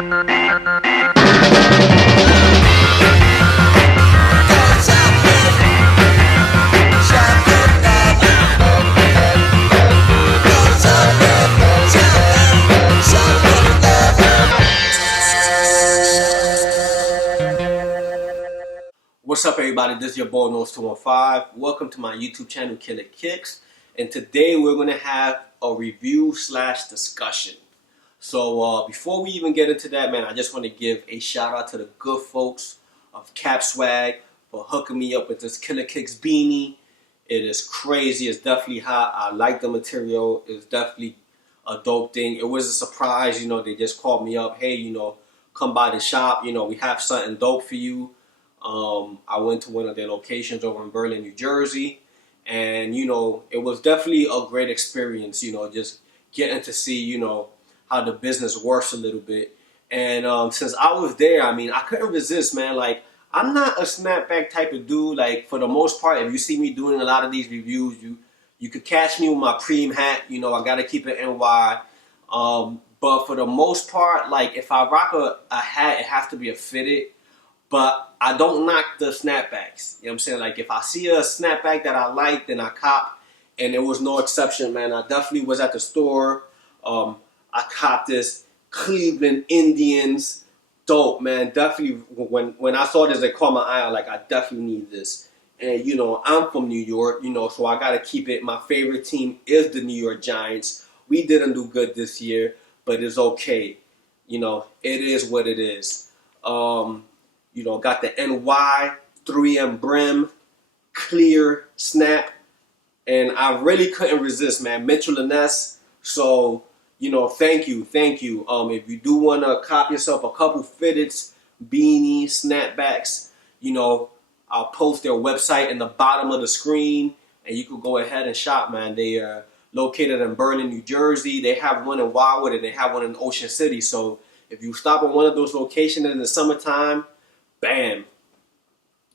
What's up, everybody? This is your boy Nose 215. Welcome to my YouTube channel, Killakicks, and today we're gonna have a review slash discussion. So before we even get into that, man, I just want to give a shout out to the good folks of Cap Swag for hooking me up with this Killakicks beanie. It is crazy. It's definitely hot. I like the material. It's definitely a dope thing. It was a surprise. You know, they just called me up. Hey, you know, come by the shop. You know, we have something dope for you. I went to one of their locations over in Berlin, New Jersey, and you know, it was definitely a great experience, you know, just getting to see, you know, how the business works a little bit. And since I was there, I mean, I couldn't resist, man. Like, I'm not a snapback type of dude. Like, for the most part, if you see me doing a lot of these reviews, you could catch me with my Preem hat. You know, I gotta keep it NY. But for the most part, like, if I rock a hat, it has to be a fitted. But I don't knock the snapbacks. You know what I'm saying? Like, if I see a snapback that I like, then I cop. And there was no exception, man. I definitely was at the store. I copped this Cleveland Indians. Dope, man. Definitely, when I saw this, it caught my eye. Like, I definitely need this. And, you know, I'm from New York, you know, so I got to keep it. My favorite team is the New York Giants. We didn't do good this year, but it's okay. You know, it is what it is. You know, got the NY 3M brim, clear snap, and I really couldn't resist, man. Mitchell & Ness. So, you know, thank you. If you do want to cop yourself a couple fitteds, beanies, snapbacks, you know, I'll post their website in the bottom of the screen, and you can go ahead and shop, man. They are located in Berlin, New Jersey. They have one in Wildwood, and they have one in Ocean City. So if you stop at one of those locations in the summertime, bam,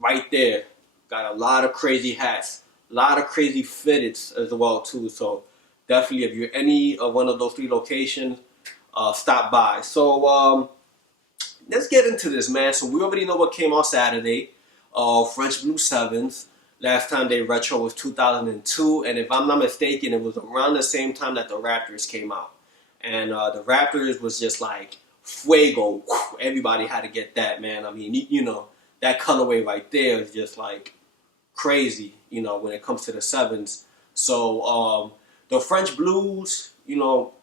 right there. Got a lot of crazy hats, a lot of crazy fitteds as well too. So definitely, if you're any of one of those three locations, stop by. So let's get into this, man. So we already know what came on Saturday. French Blue Sevens. Last time they retro was 2002, and if I'm not mistaken, it was around the same time that the Raptors came out. And the Raptors was just like fuego. Everybody had to get that, man. I mean, you know, that colorway right there is just like crazy, you know, when it comes to the sevens. So the French Blues, you know,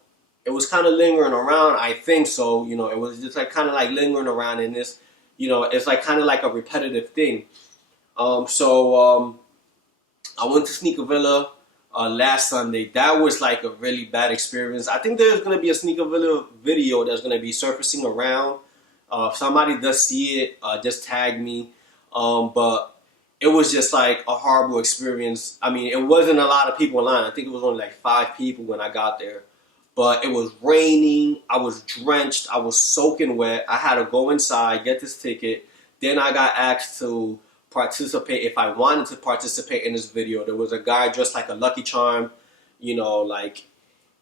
it was kind of lingering around, I think so. You know, it was just like kind of like lingering around in this, you know, it's like kind of like a repetitive thing. I went to Sneaker Villa last Sunday. That was like a really bad experience. I think there's going to be a Sneaker Villa video that's going to be surfacing around. If somebody does see it, just tag me. But it was just like a horrible experience. I mean, it wasn't a lot of people in line. I think it was only like 5 people when I got there. But it was raining. I was drenched. I was soaking wet. I had to go inside, get this ticket. Then I got asked to participate if I wanted to participate in this video. There was a guy dressed like a Lucky Charm, you know, like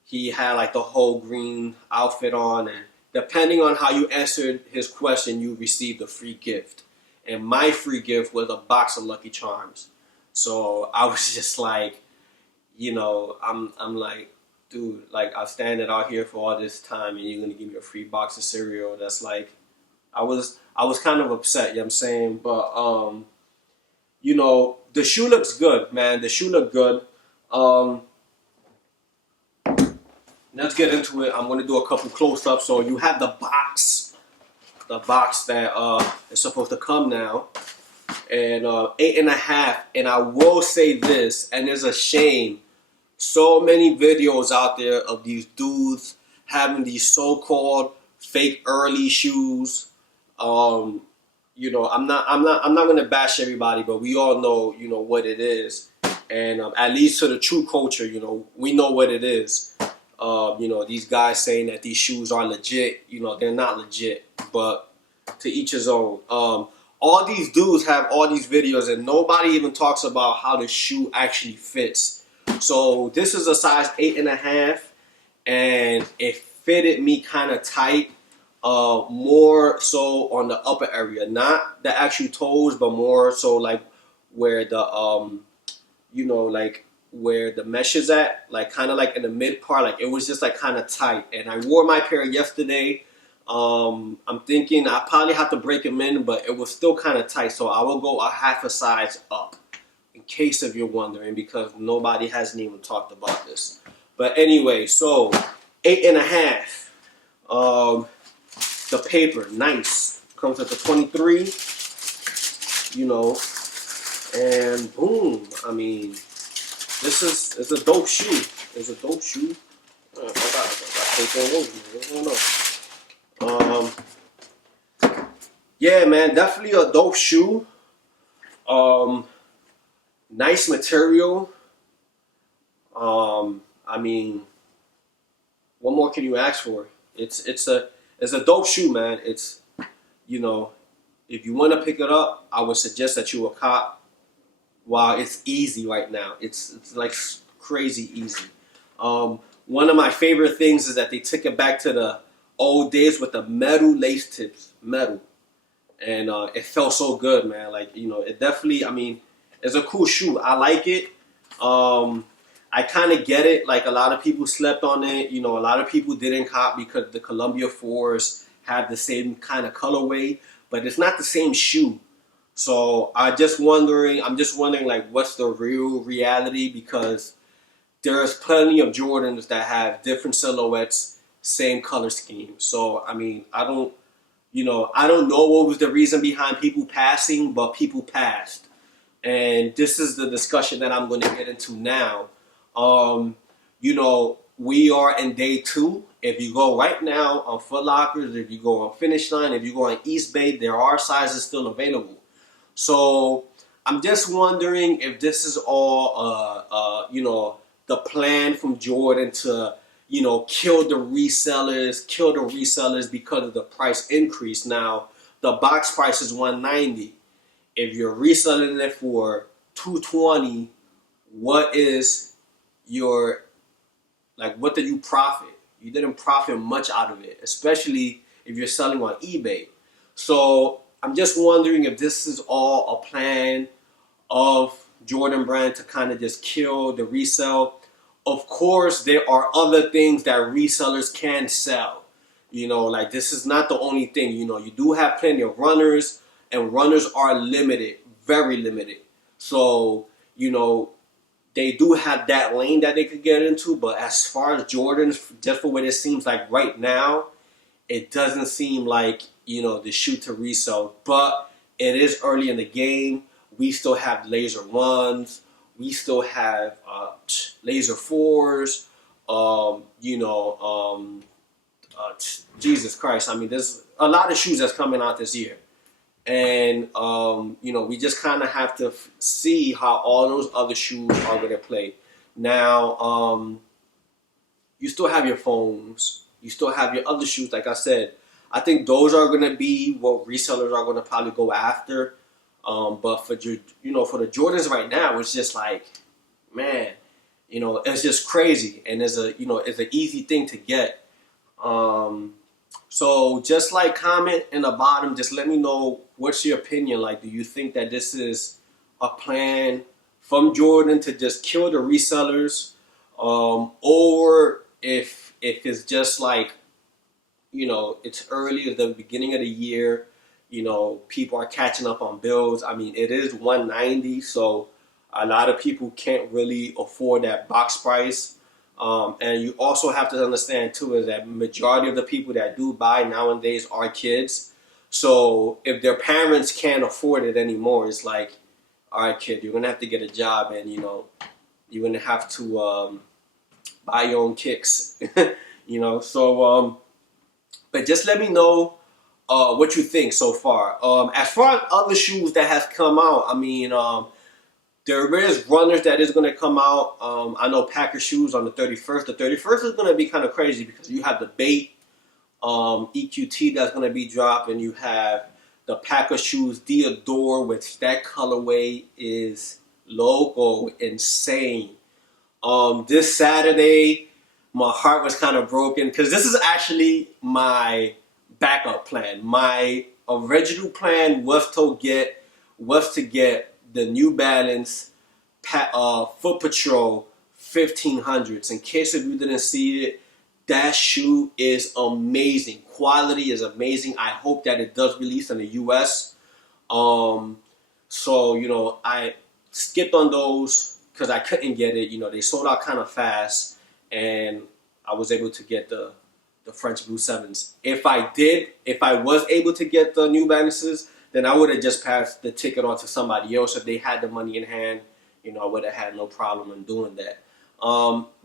he had like the whole green outfit on, and depending on how you answered his question, you received a free gift. And my free gift was a box of Lucky Charms. So I was just like, you know, I'm like, dude, like I've standing out here for all this time and you're gonna give me a free box of cereal. That's like, I was kind of upset, you know what I'm saying? But you know, the shoe looks good, man. The shoe looked good. Let's get into it. I'm going to do a couple close-ups. So you have the box that is supposed to come now. And 8.5. And I will say this, and it's a shame. So many videos out there of these dudes having these so-called fake early shoes. You know, I'm not gonna bash everybody, but we all know, you know, what it is, and at least to the true culture, you know, we know what it is. You know, these guys saying that these shoes are legit, you know, they're not legit, but to each his own. All these dudes have all these videos, and nobody even talks about how the shoe actually fits. So this is a size 8.5, and it fitted me kind of tight. more so on the upper area, not the actual toes, but more so like where the like where the mesh is at, like kind of like in the mid part, like it was just like kind of tight. And I wore my pair yesterday. I'm thinking I probably have to break them in, but it was still kind of tight, so I will go a half a size up, in case if you're wondering, because nobody hasn't even talked about this. But anyway, so 8.5. The paper, nice. Comes with the 23, and boom. I mean, it's a dope shoe. It's a dope shoe. I got paper all over me. What's going on? Yeah, man, definitely a dope shoe. Nice material. I mean, what more can you ask for? It's a dope shoe, man. It's if you want to pick it up, I would suggest that you a cop while it's easy right now. It's like crazy easy. One of my favorite things is that they took it back to the old days with the metal lace tips, metal, and it felt so good, man. Like it definitely. I mean, it's a cool shoe. I like it. I kind of get it. Like a lot of people slept on it. A lot of people didn't cop because the Columbia 4s have the same kind of colorway, but it's not the same shoe. So I'm just wondering like what's the real reality, because there's plenty of Jordans that have different silhouettes, same color scheme. So I mean, I don't know what was the reason behind people passing, but people passed. And this is the discussion that I'm going to get into now. We are in day 2. If you go right now on Foot Lockers, if you go on Finish Line, if you go on East Bay, there are sizes still available. So I'm just wondering if this is all, the plan from Jordan to, kill the resellers because of the price increase. Now, the box price is $190. If you're reselling it for $220, what did you profit? You didn't profit much out of it, especially if you're selling on eBay. So I'm just wondering if this is all a plan of Jordan Brand to kind of just kill the resale. Of course, there are other things that resellers can sell. Like this is not the only thing. You do have plenty of runners, and runners are limited, very limited. So, they do have that lane that they could get into, but as far as Jordans, just for what it seems like right now, it doesn't seem like, the shoe to resell. But it is early in the game. We still have laser 1s. We still have laser 4s. Jesus Christ. I mean, there's a lot of shoes that's coming out this year. And, we just kind of have to see how all those other shoes are going to play. Now, you still have your phones. You still have your other shoes. Like I said, I think those are going to be what resellers are going to probably go after. But for the Jordans right now, it's just like, man, it's just crazy. And it's an easy thing to get. So just like comment in the bottom, just let me know what's your opinion. Like, do you think that this is a plan from Jordan to just kill the resellers? Or if it's just like, it's early at the beginning of the year, people are catching up on bills. I mean, it is $190, so a lot of people can't really afford that box price. And you also have to understand too is that majority of the people that do buy nowadays are kids. So if their parents can't afford it anymore, it's like, all right, kid, you're gonna have to get a job, and you're gonna have to buy your own kicks. So but just let me know what you think so far. As far as other shoes that have come out, I mean, there is runners that is going to come out. I know Packer shoes on the 31st. The 31st is going to be kind of crazy because you have the Bait EQT that's going to be dropping. You have the Packer shoes Theodore, which that colorway is logo insane. This Saturday, my heart was kind of broken because this is actually my backup plan. My original plan was to get the New Balance Foot Patrol 1500s. In case if you didn't see it, that shoe is amazing. Quality is amazing. I hope that it does release in the US. So, you know, I skipped on those because I couldn't get it. You know, they sold out kind of fast, and I was able to get the French Blue 7s. If I was able to get the New Balances, then I would have just passed the ticket on to somebody else. If they had the money in hand, you know, I would have had no problem in doing that.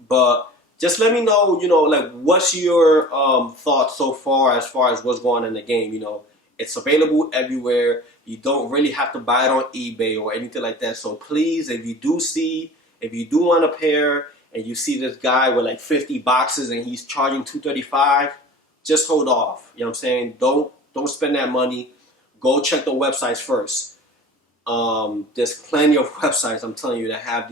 But just let me know, you know, like, what's your thoughts so far as what's going on in the game. You know, it's available everywhere. You don't really have to buy it on eBay or anything like that. So please, if you do want a pair and you see this guy with like 50 boxes and he's charging $235, just hold off. You know what I'm saying? Don't spend that money. Go check the websites first. There's plenty of websites, I'm telling you, that have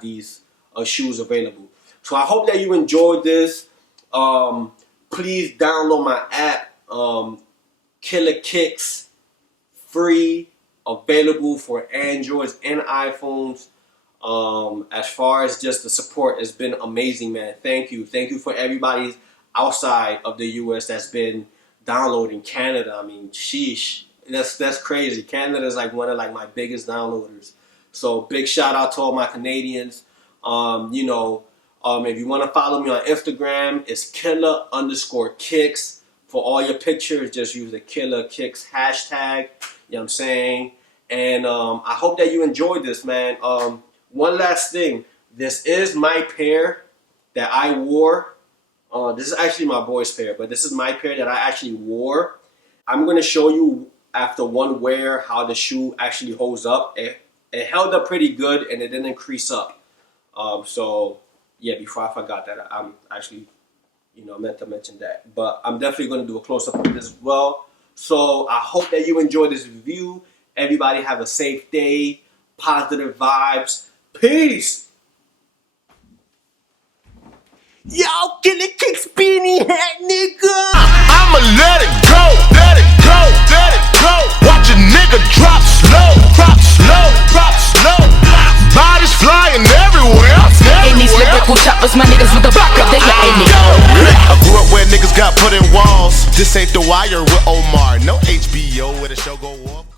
these shoes available. So I hope that you enjoyed this. Please download my app, Killakicks, free, available for Androids and iPhones. As far as just the support, it's been amazing, man. Thank you for everybody outside of the US that's been downloading. Canada, I mean, sheesh, that's crazy. Canada is like one of like my biggest downloaders. So big shout out to all my Canadians. You know, if you want to follow me on Instagram, it's Killer_Kicks. For all your pictures, just use the Killakicks hashtag. You know what I'm saying? And I hope that you enjoyed this, man. One last thing. This is my pair that I wore. This is actually my boy's pair, but this is my pair that I actually wore. I'm going to show you after one wear how the shoe actually holds up. It held up pretty good and it didn't crease up. So, yeah, before I forgot that, I'm actually, you know, meant to mention that. But I'm definitely going to do a close-up of this as well. So I hope that you enjoyed this review. Everybody have a safe day. Positive vibes. Peace. Yo, Killakicks beanie hat, nigga. I'ma let it go, let it go, let it go. Watch a nigga drop slow, drop slow, drop slow. Bodies flying everywhere. In these lyrical choppers, my niggas with the back up, they letting it go. I grew up where niggas got put in walls. This ain't The Wire with Omar. No HBO where the show go.